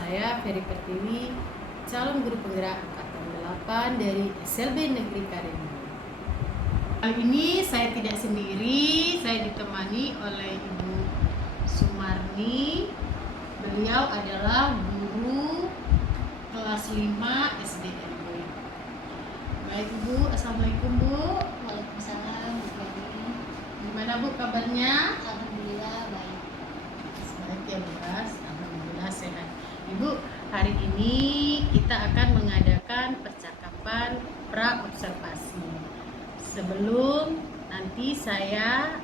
saya Ferry Pertiwi, calon guru penggerak angkatan 8 dari SLB Negeri Karimun. Kali ini saya tidak sendiri, saya ditemani oleh Ibu Sumarni. Beliau adalah guru kelas 5 SDNB. Baik Bu, Assalamualaikum Bu. Waalaikumsalam Bu Ferry. Gimana Bu kabarnya? Alhamdulillah baik. Baik ya Bu, alhamdulillah sehat. Ibu, hari ini kita akan mengadakan percakapan pra-observasi. Sebelum nanti saya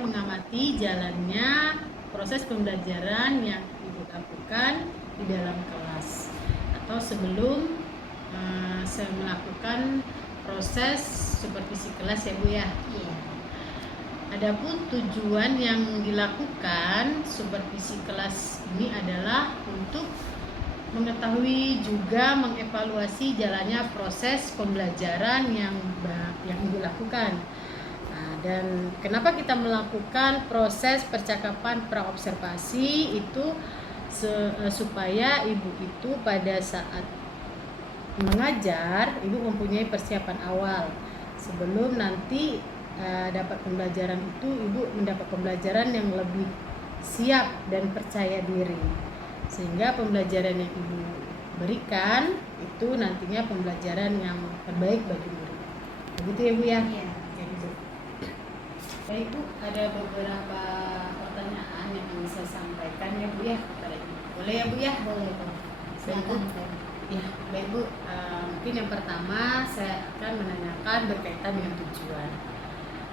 mengamati jalannya proses pembelajaran yang Ibu lakukan di dalam kelas, atau sebelum saya melakukan proses supervisi kelas ya Bu ya. Iya. Adapun tujuan yang dilakukan supervisi kelas ini adalah untuk mengetahui juga mengevaluasi jalannya proses pembelajaran yang dilakukan. Nah, dan kenapa kita melakukan proses percakapan praobservasi itu supaya Ibu itu pada saat mengajar, Ibu mempunyai persiapan awal sebelum nanti dapat pembelajaran itu, Ibu mendapat pembelajaran yang lebih siap dan percaya diri, sehingga pembelajaran yang Ibu berikan itu nantinya pembelajaran yang terbaik bagi murid. Begitu ya Bu ya? Iya. Gitu. Baik Bu, ada beberapa pertanyaan yang ingin saya sampaikan ya Bu ya kepada Ibu. Boleh ya Bu ya? Boleh Bu. Silakan Ferry. Ya, baik Bu. Mungkin yang pertama saya akan menanyakan berkaitan dengan tujuan.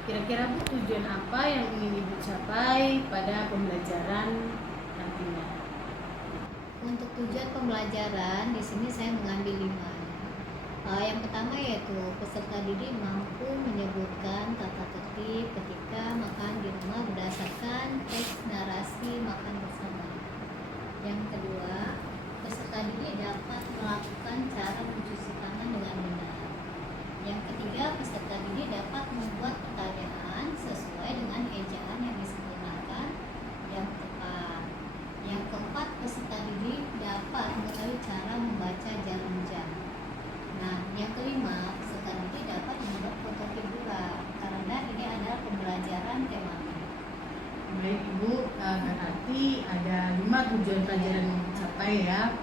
Kira-kira Bu, tujuan apa yang ingin Ibu capai pada pembelajaran nantinya? Untuk tujuan pembelajaran di sini saya mengambil 5. Yang pertama yaitu peserta didik mampu menyebutkan kata tertib ketika makan di rumah berdasarkan teks narasi makan bersama. Yang kedua, peserta didik dapat melakukan cara mencuci tangan dengan benar. Yang ketiga, peserta didik dapat membuat pertanyaan sesuai dengan ejaan yang disempurnakan yang tepat. Yang keempat, peserta didik dapat mengetahui cara membaca jarum jam. Nah, yang kelima, peserta didik dapat membuat foto figura karena ini adalah pembelajaran tematik. Baik Ibu, berarti ada 5 tujuan pelajaran yang dicapai ya,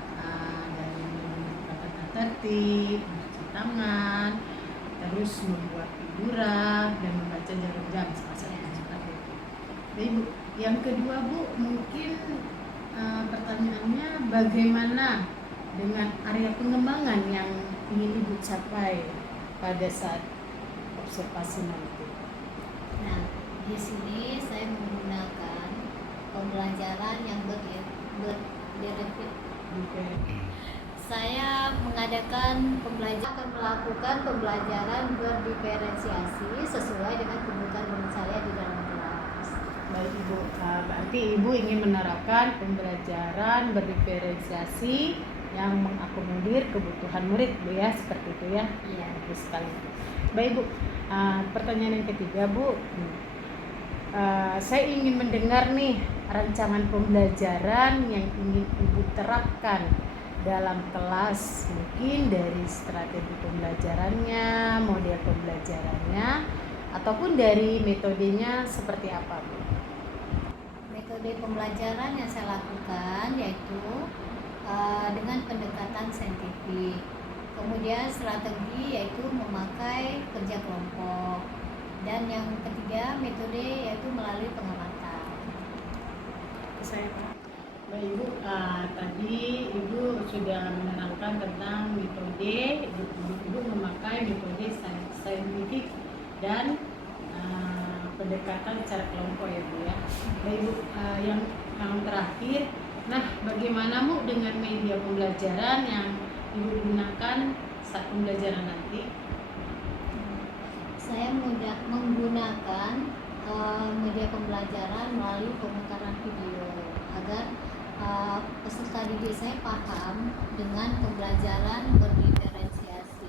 dari kata tertib, mencuci tangan, terus membuat figura dan membaca jarum jam salah satunya seperti itu. Baik Bu, yang kedua Bu, mungkin pertanyaannya bagaimana dengan area pengembangan yang ingin Ibu capai pada saat observasi nanti? Nah, di sini saya menggunakan pembelajaran yang saya mengadakan akan melakukan pembelajaran berdiferensiasi sesuai dengan kebutuhan murid saya di dalam kelas. Baik Ibu, berarti Ibu ingin menerapkan pembelajaran berdiferensiasi yang mengakomodir kebutuhan murid Bu ya, seperti itu ya? Iya. Bagus sekali. Baik Bu, pertanyaan yang ketiga Bu, saya ingin mendengar nih rancangan pembelajaran yang ingin Ibu terapkan dalam kelas, mungkin dari strategi pembelajarannya, model pembelajarannya, ataupun dari metodenya seperti apa Bu? Metode pembelajaran yang saya lakukan yaitu dengan pendekatan saintifik. Kemudian strategi yaitu memakai kerja kelompok. Dan yang ketiga metode yaitu melalui pengamatan. Saya Pak. Baik Ibu, tadi Ibu sudah menerangkan tentang metode, Ibu memakai metode saintifik dan pendekatan secara kelompok ya Bu ya. Baik Bu, yang terakhir, nah bagaimana Bu dengan media pembelajaran yang Ibu gunakan saat pembelajaran nanti? Saya menggunakan media pembelajaran melalui pemutaran video agar peserta didik saya paham dengan pembelajaran berdiferensiasi.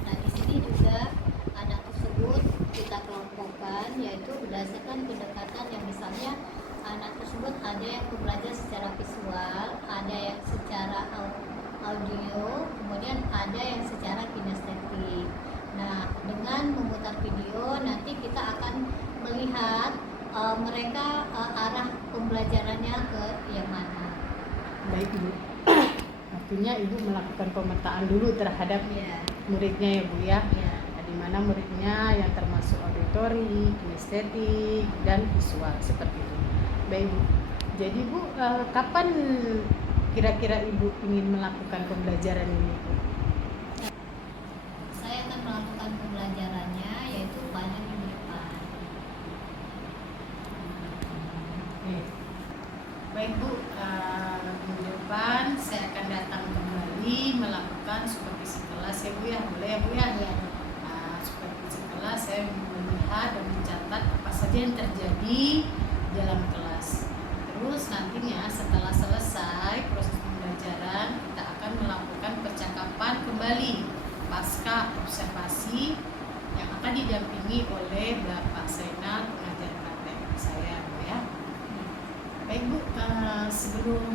Nah, di sini juga anak tersebut kita kelompokkan yaitu berdasarkan pendekatan yang misalnya anak tersebut ada yang belajar secara visual, ada yang secara ada yang secara kinestetik. Nah, dengan memutar video nanti kita akan melihat mereka arah pembelajarannya ke yang mana. Baik Bu. Artinya Ibu melakukan pemetaan dulu terhadap muridnya ya Bu ya. Di mana muridnya yang termasuk auditori, kinestetik, dan visual seperti itu. Baik Bu. Jadi Bu, kapan kira-kira Ibu ingin melakukan pembelajaran ini Bu? Saya akan melakukan pembelajarannya yaitu pada minggu depan. Baik Bu, minggu depan saya akan datang kembali melakukan supervisi kelas ya Bu ya, boleh ya Bu ya? Supervisi kelas saya melihat dan mencatat apa saja yang terjadi dalam kelas. Terus nantinya setelah selesai proses pembelajaran kita akan melakukan percakapan kembali pasca observasi yang akan didampingi oleh Bapak Zainal, pengajar praktek saya Bu ya. Baik Bu, sebelum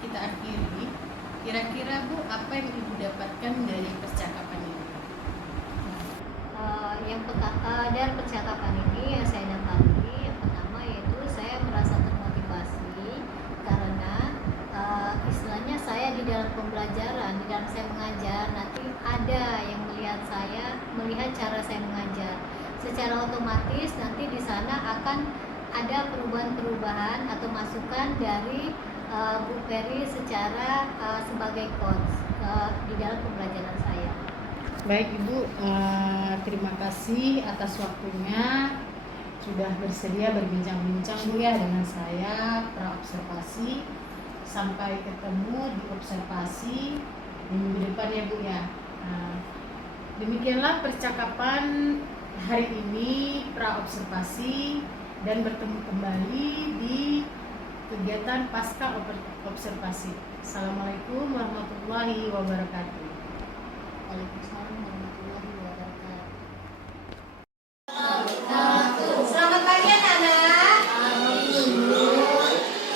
kita akhiri, kira-kira Bu apa yang Ibu dapatkan dari percakapan ini? Yang pertama dari percakapan ini yang saya dapati, yang pertama yaitu saya merasa termotivasi karena istilahnya saya di dalam pembelajaran, di dalam saya mengajar nanti ada yang melihat saya, melihat cara saya mengajar. Secara otomatis nanti di sana akan ada perubahan-perubahan atau masukan dari Bu Ferry secara sebagai coach di dalam pembelajaran saya. Baik Ibu, terima kasih atas waktunya sudah bersedia berbincang-bincang Bu ya dengan saya pra observasi. Sampai ketemu di observasi di minggu depan ya Bu ya. Demikianlah percakapan hari ini pra observasi dan bertemu kembali di kegiatan pasca observasi. Assalamualaikum warahmatullahi wabarakatuh. Waalaikumsalam warahmatullahi wabarakatuh. Selamat pagi anak-anak.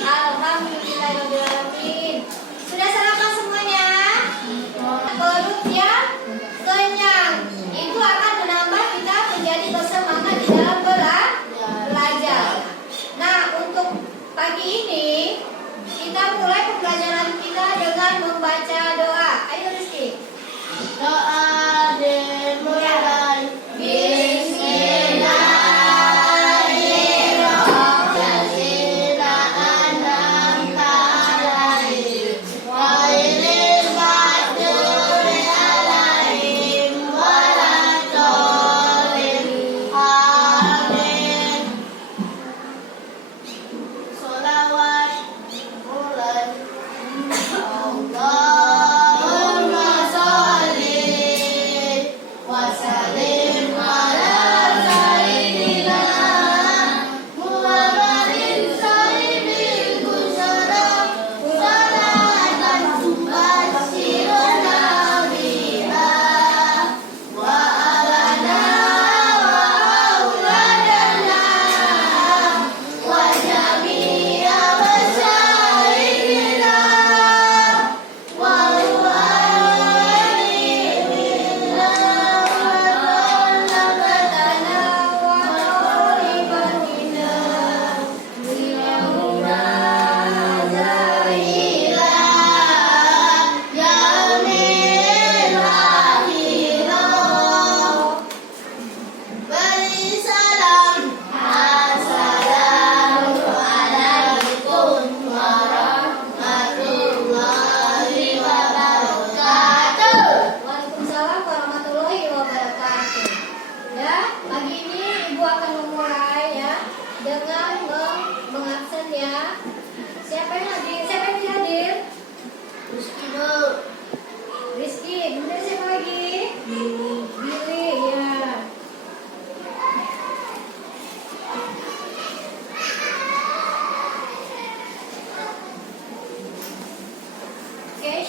Alhamdulillahirrahmanirrahim. Sudah sarapan semuanya? Perut yang kenyang. Itu akan menambah kita menjadi bersemangat di dalam belajar. Nah, untuk pagi ini kita mulai pembelajaran kita dengan membaca doa. Ayo Rizky. Doa dimulai.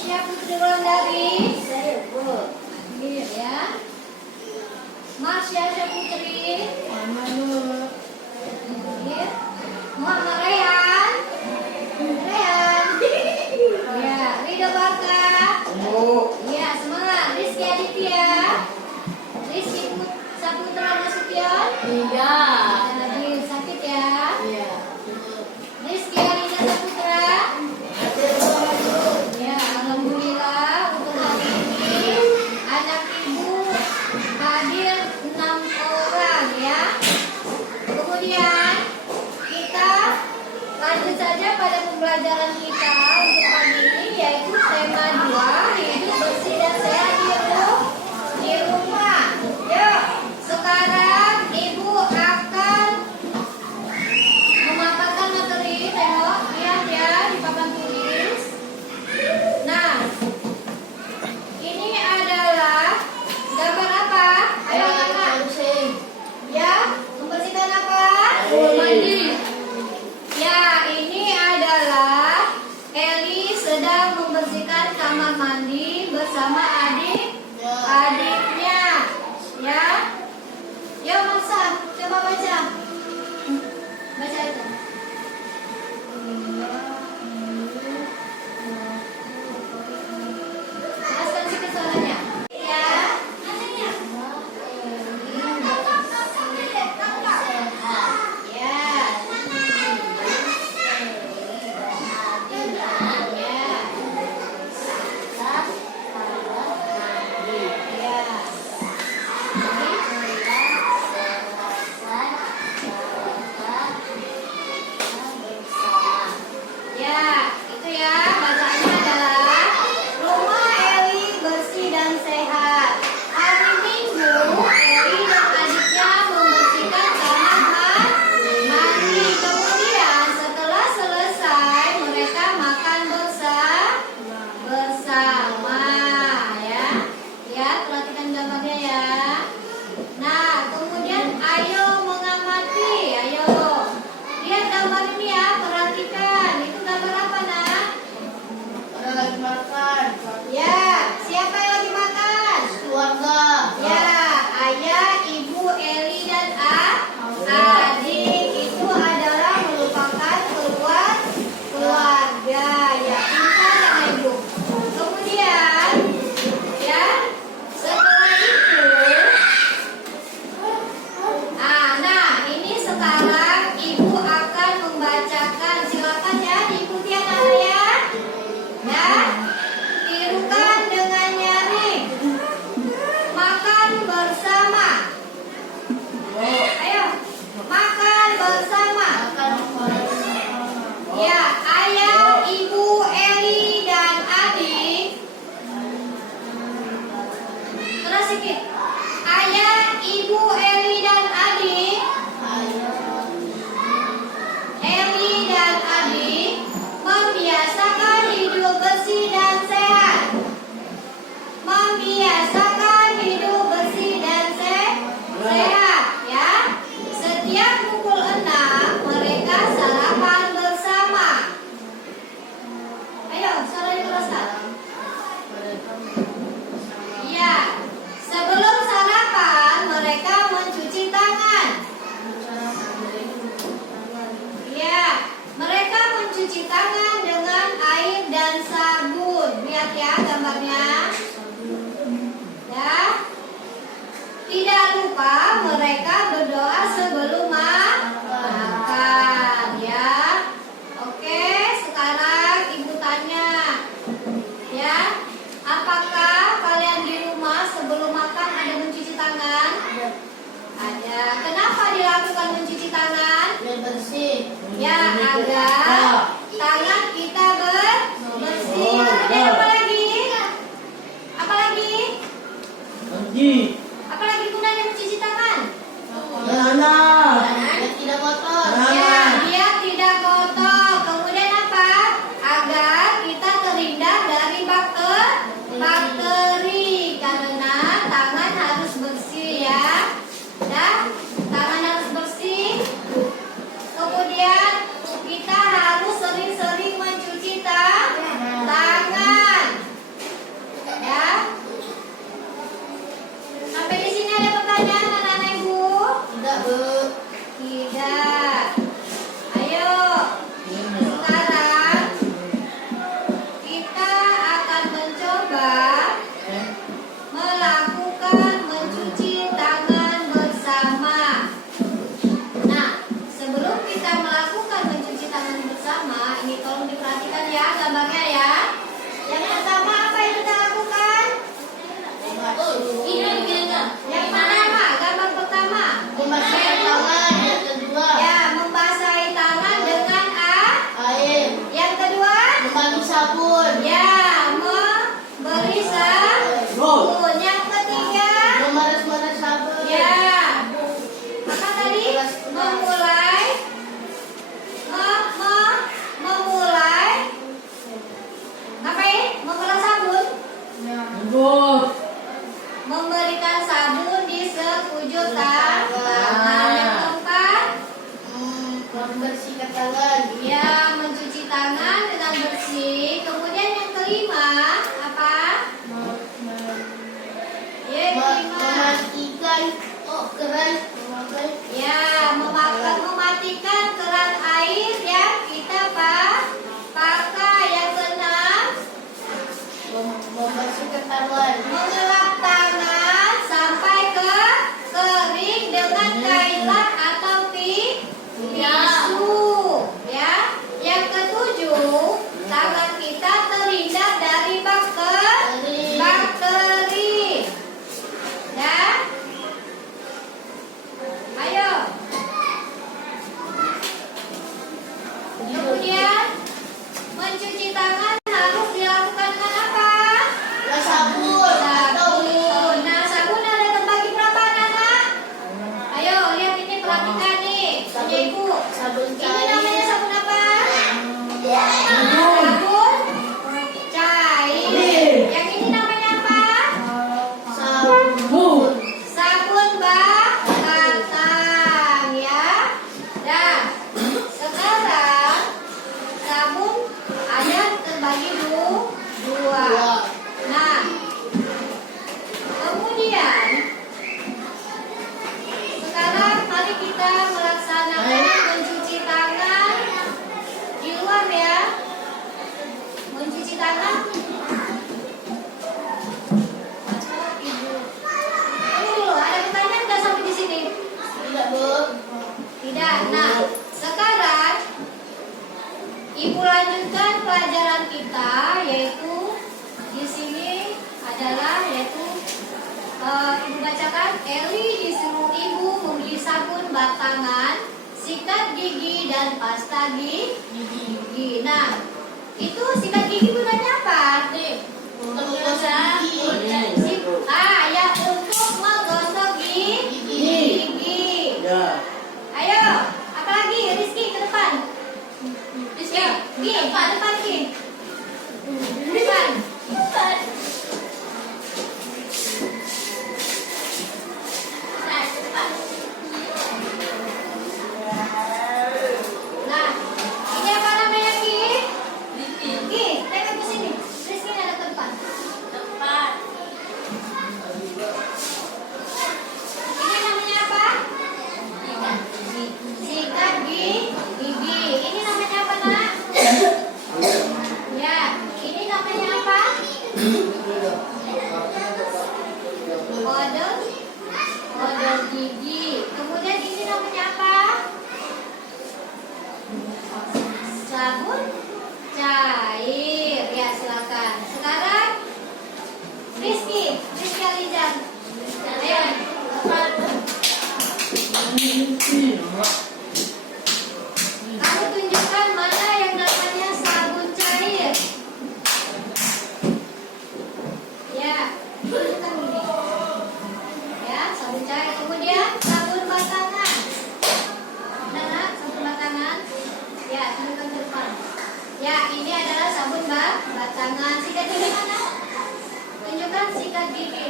Siap untuk duluan dari saya Bu. Ini ya. Marsya Putri. Muhammad. Muhammad Rehan. Rehan. Ya, Ridho Baka. Ya, semangat. 6 orang ya. Kemudian kita lanjut saja pada pembelajaran kita untuk pagi ini, yaitu tema 2, hidup bersih dan sehat di rumah. Yuk, sekarang Ibu akan memaparkan materi. Tengok, lihat ya di papan tulis. Nah, ini adalah gambar apa? Ayo anak. Ya, membersihkan apa? Mandi. Ya, ini adalah Eli sedang membersihkan kamar mandi bersama adiknya. Ya. Yuk, Masa, coba baca. Baca itu. Jelaskan sedikit suaranya. Ya. Ya, itu ya, bacaannya adalah rumah Eli bersih dan sehat. Hari Minggu, Eli dan adiknya membersihkan kamar mandi. Kemudian setelah selesai, mereka makan bersama. Ya, lihat, perhatikan gambarnya ya. Nah, kemudian ayo mengamati, ayo. Lihat gambar ini ya, perhatikan. Itu gambar apa, Nak? Ada lagi makan. Ya, siapa yang lagi makan? Keluarga. Ya, ayah, ibu, Eli dan adik. Itu adalah merupakan keluarga. Ya, pintar ya, Ibu. Kemudian, ya, setelah itu, nah, ini sekarang Ibu akan membacakan. Silakan ya, diikuti anak-anak ya. Ya, tirukan dengan nyaring. Makan bersama. Ayo, makan bersama. Ya, ayah, ibu, Eli dan adik. Terus sedikit. Ayah, ibu, Eli dan adik. Eli dan adik membiasakan hidup bersih dan sehat. Membiasakan hidup bersih dan sehat ya. Setiap pukul 6 mereka sarapan bersama. Ayo, suara diteruskan. Ya, sebelum sarapan mereka mencuci tangan. Ya, mereka mencuci tangan dengan air dan sabun. Lihat ya gambarnya. Ya. Tidak lupa mereka berdoa sebelum makan ya. Oke, sekarang Ibu tanya. Ya. Apakah kalian di rumah sebelum makan ada mencuci tangan? Ada. Kenapa dilakukan mencuci tangan? Biar bersih. Ya, agar tangan kita bersih. Kemudian apa lagi? Apa lagi? Mandi. Apa lagi gunanya mencuci tangan? Biar tidak kotor. Ya, biar tidak kotor. Kemudian apa? Agar kita terhindar dari bakteri. Karena tangan harus bersih ya. Dan tangan harus bersih. Kemudian kita harus sering-sering mencuci tangan. Ya. Sampai di sini ada pertanyaan anak-anak Ibu? Tidak, Bu. Tidak. Ayo. Sekarang kita akan mencoba melakukan mencuci tangan bersama. Nah, sebelum kita melakukan mencuci tangan bersama, ini tolong diperhatikan ya gambarnya ya. Yang pertama apa yang kita lakukan? Yang pertama memberikan sabun di sekujur tangan. Yang keempat, Membersihkan tangan. ya mencuci tangan dengan bersih. Kemudian yang kelima apa? Ya, yang kelima. Mematikan keran. Ya, mematikan keran air yang kita pakai. Yang keenam, Membersihkan tangan. mengelap tangan sampai ke kering dengan kaitan atau tisu. Ya, yang ketujuh, tangan kita terhindar dari bakteri. Dan ayo. Kemudian mencuci tangan harus dilakukan dengan apa? Sabun. Sabun. Nah, sabun ada terbagi berapa anak? Ayo lihat ini, perhatikan nih, punya ibu. Sabun Ini namanya sabun apa? Sabun cair. Yang ini namanya apa? Sabun. Sabun batang, ya. Nah, sekarang sabun ada terbagi dua. Nah, kemudian sekarang mari kita melaksanakan mencuci tangan di luar, ya. Mencuci tangan. Ibu. Ini dulu, ada pertanyaan nggak sampai di sini? Tidak, Bu. Tidak. Nah, sekarang Ibu lanjutkan pelajaran kita, yaitu di sini adalah Ibu bacakan. Eli disuruh Ibu membeli sabun batangan, sikat gigi dan pasta gigi. Nah, itu sikat gigi gunanya apa? Untuk menggosok gigi. Ya, untuk menggosok gigi. Ayo, apalagi Rizky ke depan. Rizky, depan Ki. Depan. Nah, ini apa namanya Ki? Ki, tengok ke sini. Rizky ada ke depan. Ini namanya apa? Sikat gigi. Ini namanya apa, Nak? Ya, ini namanya apa? Odol gigi. Kemudian ini namanya apa? Sabun cair. Ya, silakan. Sekarang Rizky Alizan. Ayo. Kamu tunjukkan mana yang namanya sabun cair. Ya, tunjukkan ini. Ya, sabun cair. Kemudian sabun batangan. Mana sabun batangan? Ya, tunjukkan ke depan. Ya, ini adalah sabun batangan. Sikat gigi mana? Tunjukkan sikat gigi.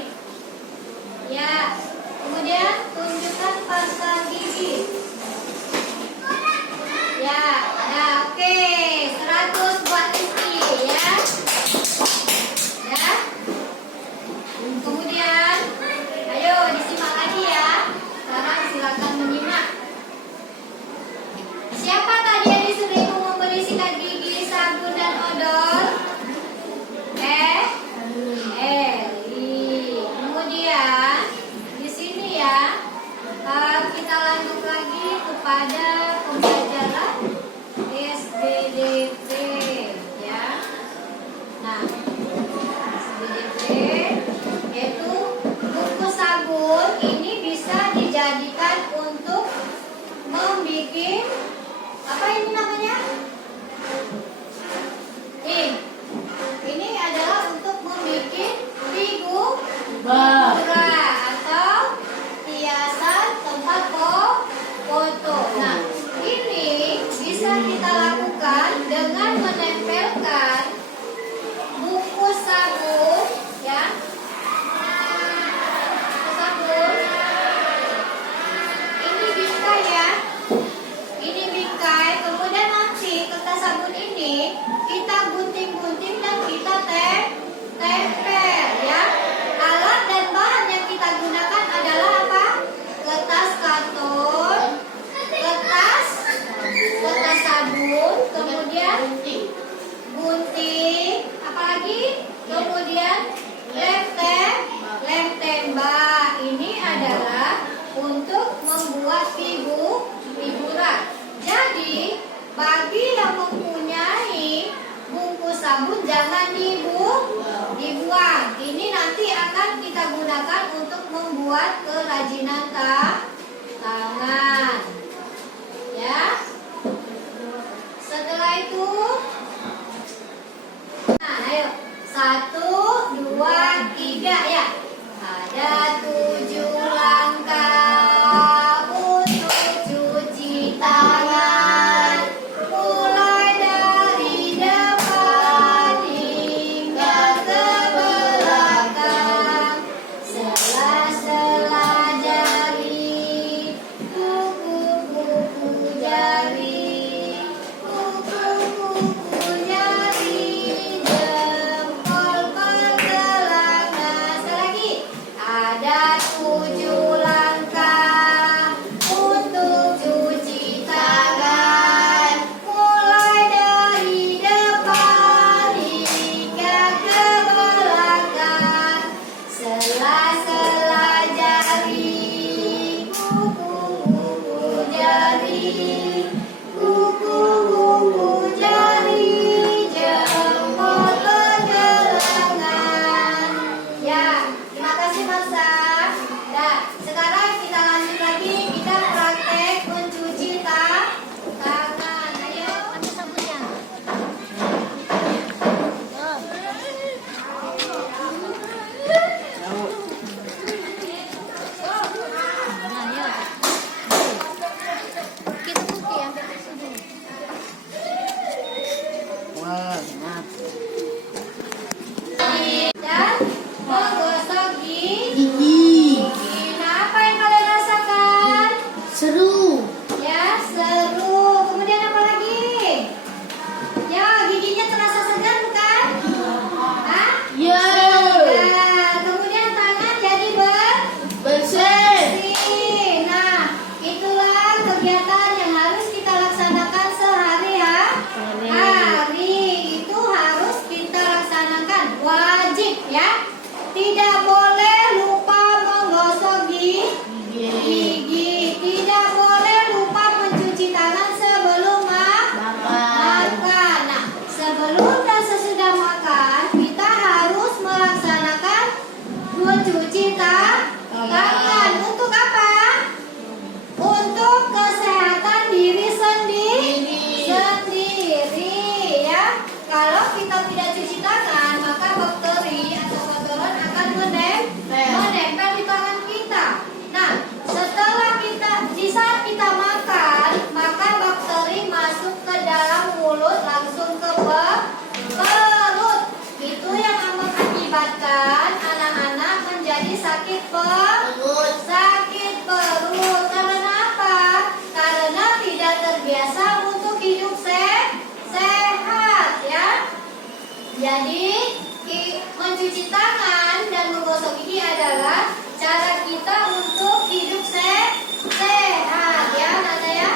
Ya, kemudian tunjukkan pasta gigi. Ya, oke. 100 buat Rizky, ya. Ya. Kemudian, ayo disimak lagi ya. Sekarang silakan menyimak. Siapa tadi yang disuruh Ibu membeli sikat gigi, sabun dan odol? Eli. Kemudian di sini ya, kita lanjut lagi kepada pembelajaran SBDP, ya. Nah, SBDP yaitu buku sabun ini bisa dijadikan untuk membuat apa ini namanya? Ini adalah untuk membuat figura atau hiasan tempat foto. Nah, ini bisa kita lakukan dengan menempelkan buku sabun, ya, untuk membuat figuran. Jadi, bagi yang mempunyai bungkus sabun jangan dibuang. Ini nanti akan kita gunakan untuk membuat kerajinan tangan. Ya. Setelah itu, nah, ayo 1, 2, 3 ya. Ada 7 langkah untuk cuci tangan, mulai dari depan hingga ke belakang. Sela-sela jari, kuku-kuku jari, kuku-kuku jari, jempol pergelangan. Sekali lagi, ada 7 langkah untuk cuci tangan, mulai dari depan hingga ke belakang. Sela-sela jari, kuku-kuku jari, kuku-kuku jari, jempol pergelangan. Ya, terima kasih Masa. Nah, sekarang kita lanjut lagi, kita praktek mencuci tangan. Ayo. Mana sabunnya? Nah, ya. Kita putih ya. Dan menggosok Gigi. Nah, apa yang kalian rasakan? Seru. Ya, seru. Kemudian apa lagi? Ya, giginya terasa segar bukan? Hah? Ya. Segar. Kemudian tangan jadi Bersih. bersih. Nah, itulah kegiatan yang harus kita laksanakan sehari-hari. Itu harus kita laksanakan. Wajib ya. Tidak boleh lupa menggosok gigi. Tidak boleh lupa mencuci tangan sebelum makan. Nah, sebelum dan sesudah makan, kita harus melaksanakan mencuci tangan. Untuk apa? Untuk kesehatan diri sendiri ya. Kalau kita tidak cuci tangan, maka bakteri atau kotoran akan menempel di tangan kita. Nah, setelah di saat kita makan, maka bakteri masuk ke dalam mulut langsung ke perut. Itu yang mengakibatkan anak-anak menjadi sakit perut. Karena apa? Karena tidak terbiasa untuk hidup sehat ya. Jadi mencuci tangan dan menggosok gigi adalah cara kita untuk hidup sehat ya, Nana ya.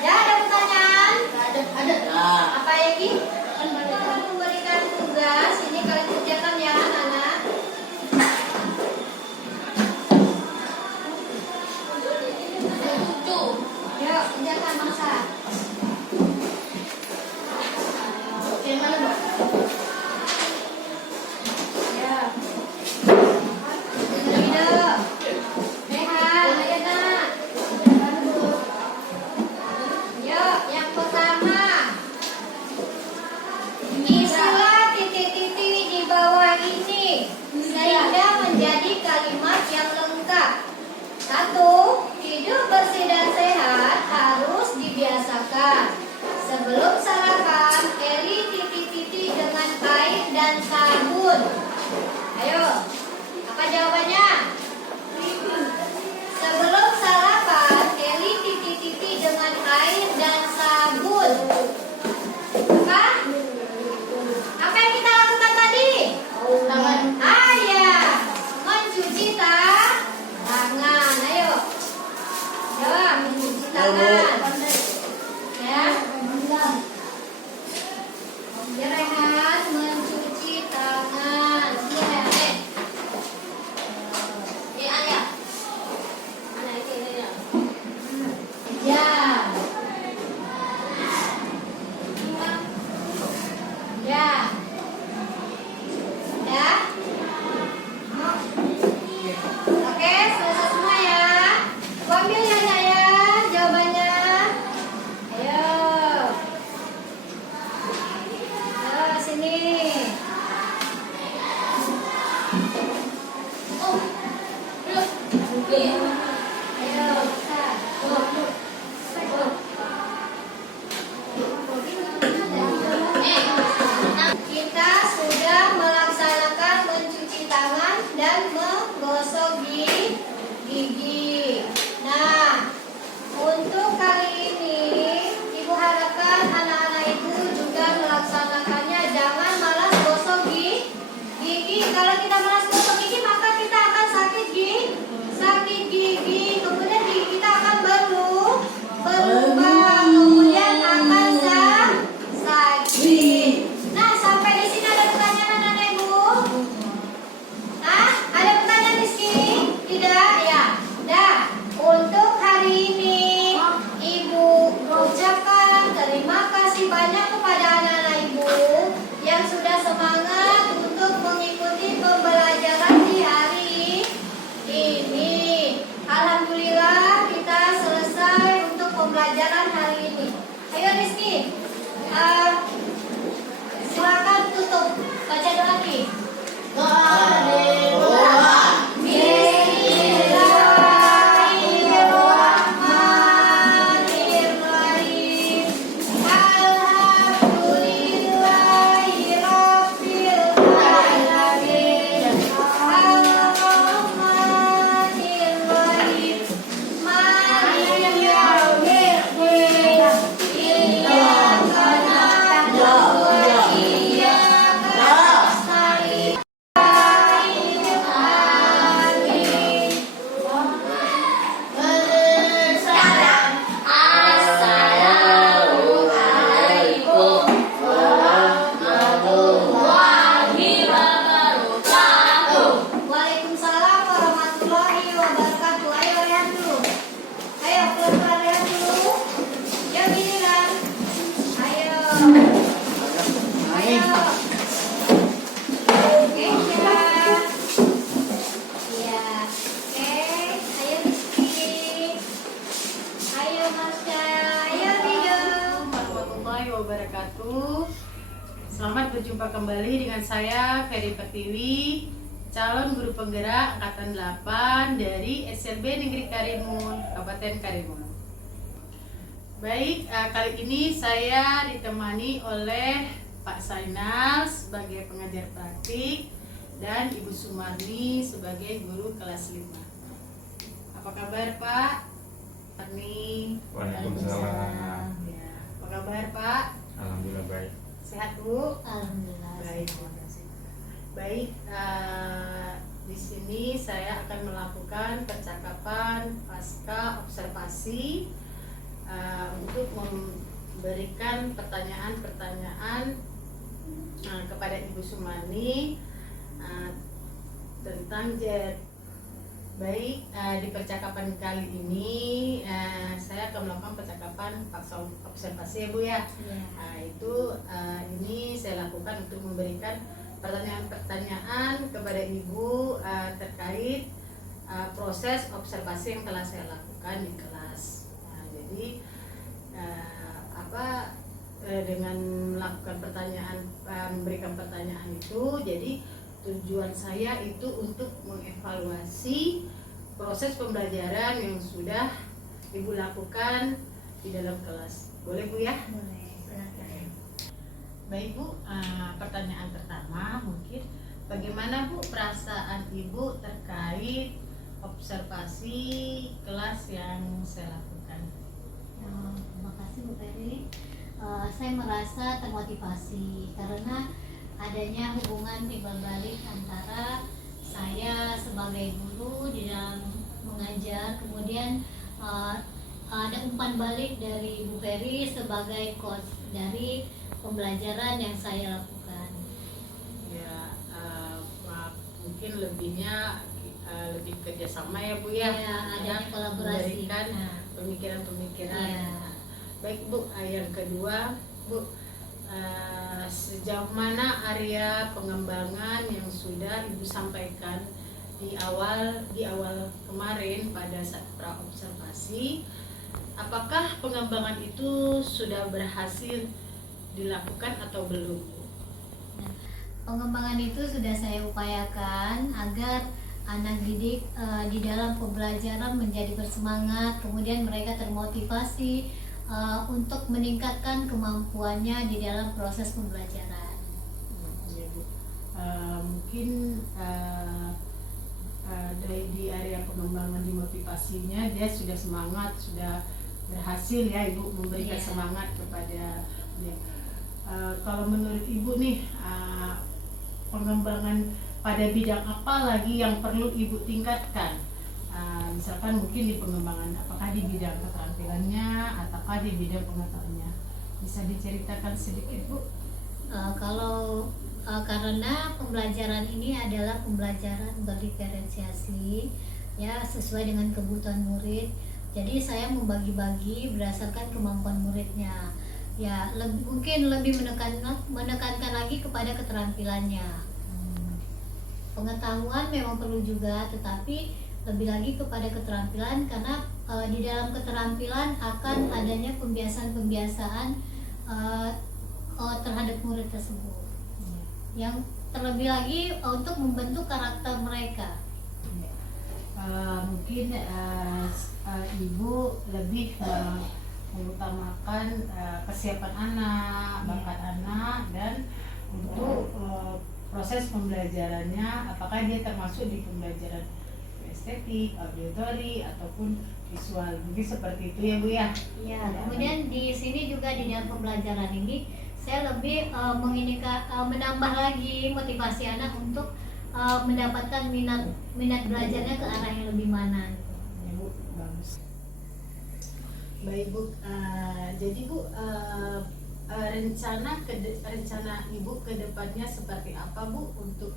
Ya, ada pertanyaan? Ada. Apa ya, Ki? Aku memberikan tugas, ini kalian kerjakan ya, Nana. Yuk, kerjakan Masa. Ya. Ide. Rehan, ayo Nak. Yuk, yang pertama. Isilah titik-titik di bawah ini sehingga menjadi kalimat yang lengkap. 1. Hidup bersih dan sehat harus dibiasakan. Sebelum sarapan, Eli titik-titik dengan air dan sabun. Ayo, apa jawabannya? Sebelum sarapan, Eli titik-titik dengan air dan sabun. Apa? Apa yang kita lakukan tadi? Mencuci tangan. Ayo. Ya, mencuci tangan. Ya. Ya, Rehan, mencuci tangan. Iya, Ayah. Mana itu? Ayo, kita sudah melaksanakan mencuci tangan dan menggosok gigi. Nah, untuk kali ini Ibu harapkan anak-anak Ibu juga melaksanakannya. Jangan malas gosok gigi. Kalau kita malas gosok gigi, maka kita akan sakit gigi. Kemudian gigi kita akan berlubang. Kemudian akan sakit. Nah, sampai di sini ada pertanyaan anak-anak Ibu? Ada pertanyaan di sini? Tidak ya? Dah. Untuk hari ini Ibu ucapkan terima kasih banyak kepada anak-anak Ibu yang sudah semangat untuk mengikuti pembelajaran di hari ini. Alhamdulillah kita selesai untuk pembelajaran hari ini. Ayo Rizky, silakan tutup baca doa lagi. Bismillahirrahmanirrahim. Alhamdulillahirabbil alamin. Arrahmanirrahim. Maliki yaumiddin. Iyyaka na'budu wa iyyaka nasta'in. Waalaikumsalam warahmatullahi wabarakatuh. Ayo lihat dulu. Ayo pelan-pelan lihat dulu. Yuk giliran. Ayo. Oke, silakan. Iya. Oke, ayo Rizky. Ayo Masya. Ayo Rio. Warahmatullahi wabarakatuh. Selamat berjumpa kembali dengan saya Ferry Pertiwi, calon guru penggerak angkatan 8 dari SLB Negeri Karimun, Kabupaten Karimun. Baik, kali ini saya ditemani oleh Pak Sainal sebagai pengajar praktik dan Ibu Sumarni sebagai guru kelas 5. Apa kabar Pak? Sumarni. Waalaikumsalam. Ya. Apa kabar Pak? Alhamdulillah baik. Sehat Bu? Alhamdulillah. Baik, terima kasih. Baik, di sini saya akan melakukan percakapan pasca observasi untuk memberikan pertanyaan-pertanyaan kepada Ibu Sumani tentang JET. Baik, di percakapan kali ini saya akan melakukan percakapan pasca observasi ya Bu ya. Ini saya lakukan untuk memberikan pertanyaan-pertanyaan kepada Ibu terkait proses observasi yang telah saya lakukan di kelas. Jadi dengan melakukan pertanyaan, memberikan pertanyaan itu, jadi tujuan saya itu untuk mengevaluasi proses pembelajaran yang sudah Ibu lakukan di dalam kelas. Boleh Bu ya? Boleh. Baik Bu, pertanyaan pertama mungkin bagaimana Bu perasaan Ibu terkait observasi kelas yang saya lakukan? Terima kasih Bu Ferry. Saya merasa termotivasi karena adanya hubungan timbal balik antara saya sebagai guru di dalam mengajar, kemudian ada umpan balik dari Bu Ferry sebagai coach dari pembelajaran yang saya lakukan. Ya, mungkin lebihnya lebih kerjasama ya Bu ya, adanya kolaborasi. memberikan pemikiran-pemikiran. Ya. Baik Bu, yang kedua Bu, sejauh mana area pengembangan yang sudah Ibu sampaikan di awal kemarin pada saat praobservasi, apakah pengembangan itu sudah berhasil dilakukan atau belum? Pengembangan itu sudah saya upayakan agar anak didik di dalam pembelajaran menjadi bersemangat, kemudian mereka termotivasi untuk meningkatkan kemampuannya di dalam proses pembelajaran. Ya, Bu. Mungkin dari di area pengembangan di motivasinya dia sudah semangat, sudah berhasil ya Ibu memberikan Iya. semangat kepada dia. Kalau menurut Ibu nih pengembangan pada bidang apa lagi yang perlu Ibu tingkatkan? Misalkan mungkin di pengembangan apakah di bidang keterampilannya ataukah di bidang pengetahuannya? Bisa diceritakan sedikit Bu? Karena pembelajaran ini adalah pembelajaran berdiferensiasi ya, sesuai dengan kebutuhan murid. Jadi saya membagi-bagi berdasarkan kemampuan muridnya. Ya, mungkin lebih menekankan lagi kepada keterampilannya. Pengetahuan memang perlu juga, tetapi lebih lagi kepada keterampilan, karena di dalam keterampilan akan adanya pembiasaan-pembiasaan terhadap murid tersebut, yang terlebih lagi untuk membentuk karakter mereka. Mungkin Ibu lebih mengutamakan kesiapan anak, bakat anak, dan untuk proses pembelajarannya apakah dia termasuk di pembelajaran estetik, auditory ataupun visual. Mungkin seperti itu ya Bu ya. Ya, kemudian di sini juga di dalam pembelajaran ini saya lebih menambah lagi motivasi anak untuk mendapatkan minat belajarnya ke arah yang lebih mana. Ya Bu, bagus. Baik Bu, jadi Bu rencana Ibu ke depannya seperti apa Bu untuk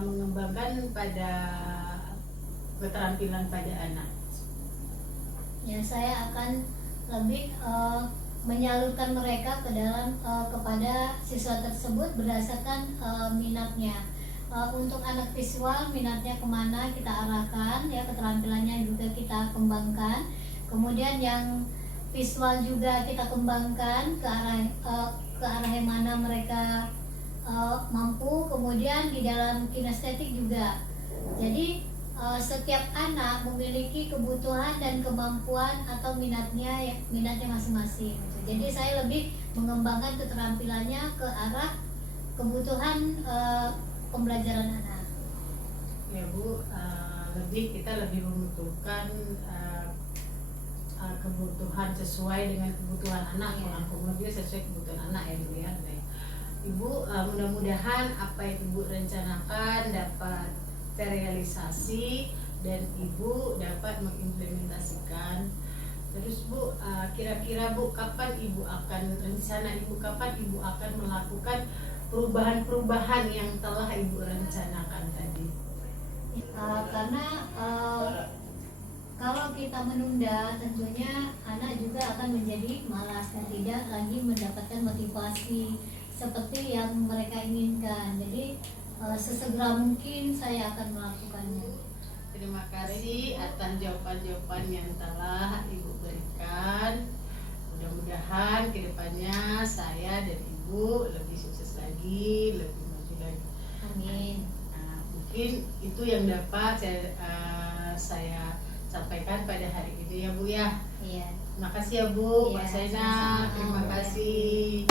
mengembangkan pada keterampilan pada anak? Ya, saya akan lebih menyalurkan mereka ke dalam kepada siswa tersebut berdasarkan minatnya. Untuk anak visual, minatnya kemana kita arahkan ya, keterampilannya juga kita kembangkan. Kemudian yang visual juga kita kembangkan ke arah yang mana mereka mampu. Kemudian di dalam kinestetik juga. Jadi setiap anak memiliki kebutuhan dan kemampuan atau minatnya masing-masing. Jadi saya lebih mengembangkan keterampilannya ke arah kebutuhan pembelajaran anak. Ya Bu, kita lebih membutuhkan kebutuhan sesuai dengan kebutuhan anak, mengakomodir sesuai kebutuhan anak ya Bu ya. Ibu, mudah-mudahan apa yang Ibu rencanakan dapat terrealisasi dan Ibu dapat mengimplementasikan. Terus Bu, kira-kira Bu, kapan Ibu akan melakukan perubahan-perubahan yang telah Ibu rencanakan tadi? Karena kalau kita menunda, tentunya anak juga akan menjadi malas dan tidak lagi mendapatkan motivasi seperti yang mereka inginkan. Jadi sesegera mungkin saya akan melakukannya. Terima kasih atas jawaban-jawaban yang telah Ibu berikan. Mudah-mudahan kedepannya saya dan Ibu lebih sukses lagi, lebih maju lagi. Amin. Mungkin itu yang dapat saya sampaikan pada hari ini ya Bu ya. Iya. Terima kasih ya Bu, Iya, Pak Zainal. sama-sama. Terima kasih.